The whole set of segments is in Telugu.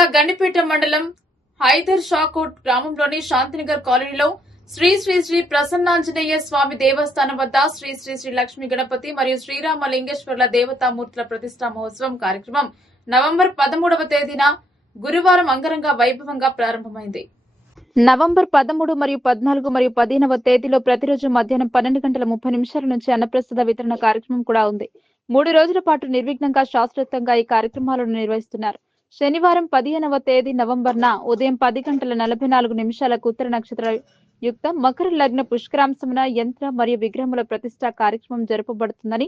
జిల్లా గండిపేట మండలం హైదర్ షాకోట్ గ్రామంలోని శాంతినగర్ కాలనీలో శ్రీ శ్రీ శ్రీ ప్రసన్నాంజనేయ స్వామి దేవస్థానం వద్ద శ్రీ శ్రీ శ్రీ లక్ష్మీ గణపతి మరియు శ్రీరామ లింగేశ్వర్ల దేవతామూర్తుల ప్రతిష్టా మహోత్సవం కార్యక్రమం నవంబర్ పదమూడవ తేదీన గురువారం అంగరంగ వైభవంగా ప్రారంభమైంది. నవంబర్ పదమూడు మరియు పద్నాలుగు మరియు పదిహేనవ తేదీలో ప్రతిరోజు మధ్యాహ్నం పన్నెండు గంటల ముప్పై నిమిషాల నుంచి అన్నప్రసాద వితరణ కార్యక్రమం కూడా ఉంది. మూడు రోజుల పాటు నిర్విఘ్నంగా శాస్త్రోక్తంగా ఈ కార్యక్రమాలను నిర్వహిస్తున్నారు. శనివారం పదిహేనవ తేదీ నవంబర్న ఉదయం పది గంటల నలభై నాలుగు నిమిషాలకు ఉత్తర నక్షత్ర యుక్త మకర లగ్న పుష్కరాంశమున యంత్ర మరియు విగ్రహముల ప్రతిష్ట కార్యక్రమం జరపబడుతుందని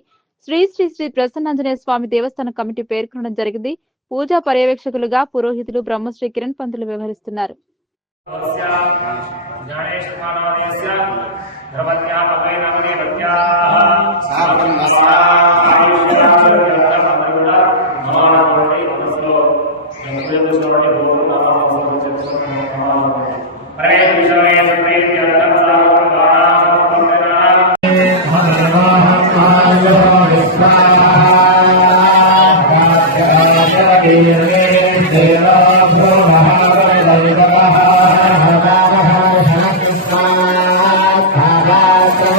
శ్రీ శ్రీ శ్రీ ప్రసన్నాంజనేయ స్వామి దేవస్థాన కమిటీ పేర్కొనడం జరిగింది పూజా పర్యవేక్షకులుగా పురోహితులు బ్రహ్మశ్రీ కిరణ్ పంతులు వ్యవహరిస్తున్నారు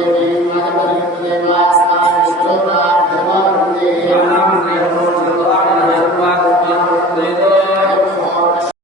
Padre, Hijo y Espíritu Santo. Amén.